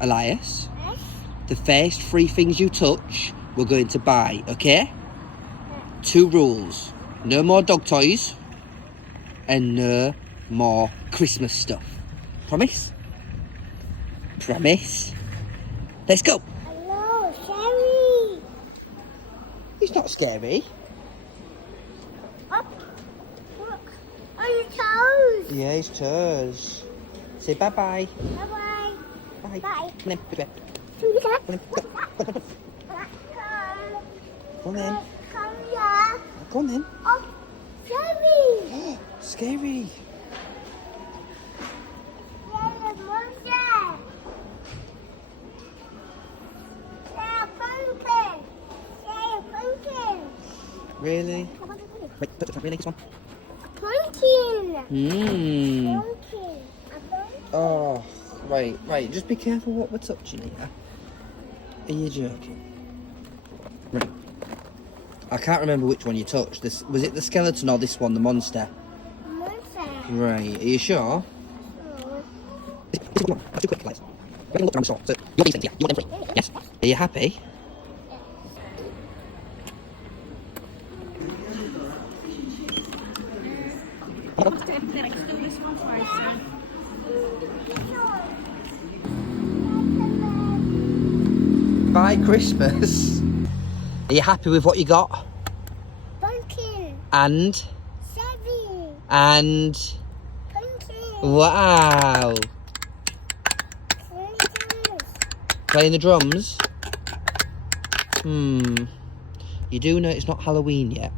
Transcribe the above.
Elias, Yes. the first 3 things you touch, we're going to buy, okay? 2 rules. No more dog toys and no more Christmas stuff. Promise? Promise? Let's go. Hello, Sherry. It's not scary. Up. Look. On your toes. Yeah, his toes. Say bye-bye. Bye-bye. Bye. Bye. Come on, then. Come on then. Come here. Come on then. Oh, Sherry. Scary. There's a monster. There's a pumpkin. There's a pumpkin. Really? Wait, put the really this one. A pumpkin. Mmm. Pumpkin. A pumpkin. Oh, right. Just be careful what we're touching here. Are you joking? Right. I can't remember which one you touched. This was it the skeleton or this one, the monster? Monster. Right. Are you sure? Oh. Come on, too quick, guys. We're gonna look around the store. So you're these things, yeah. You want them 3? Yes. Are you happy? By Christmas. Are you happy with what you got? Pumpkin. And Sherry. and Pumpkin. wow. Pumpkin. Playing the drums? You do know it's not Halloween yet.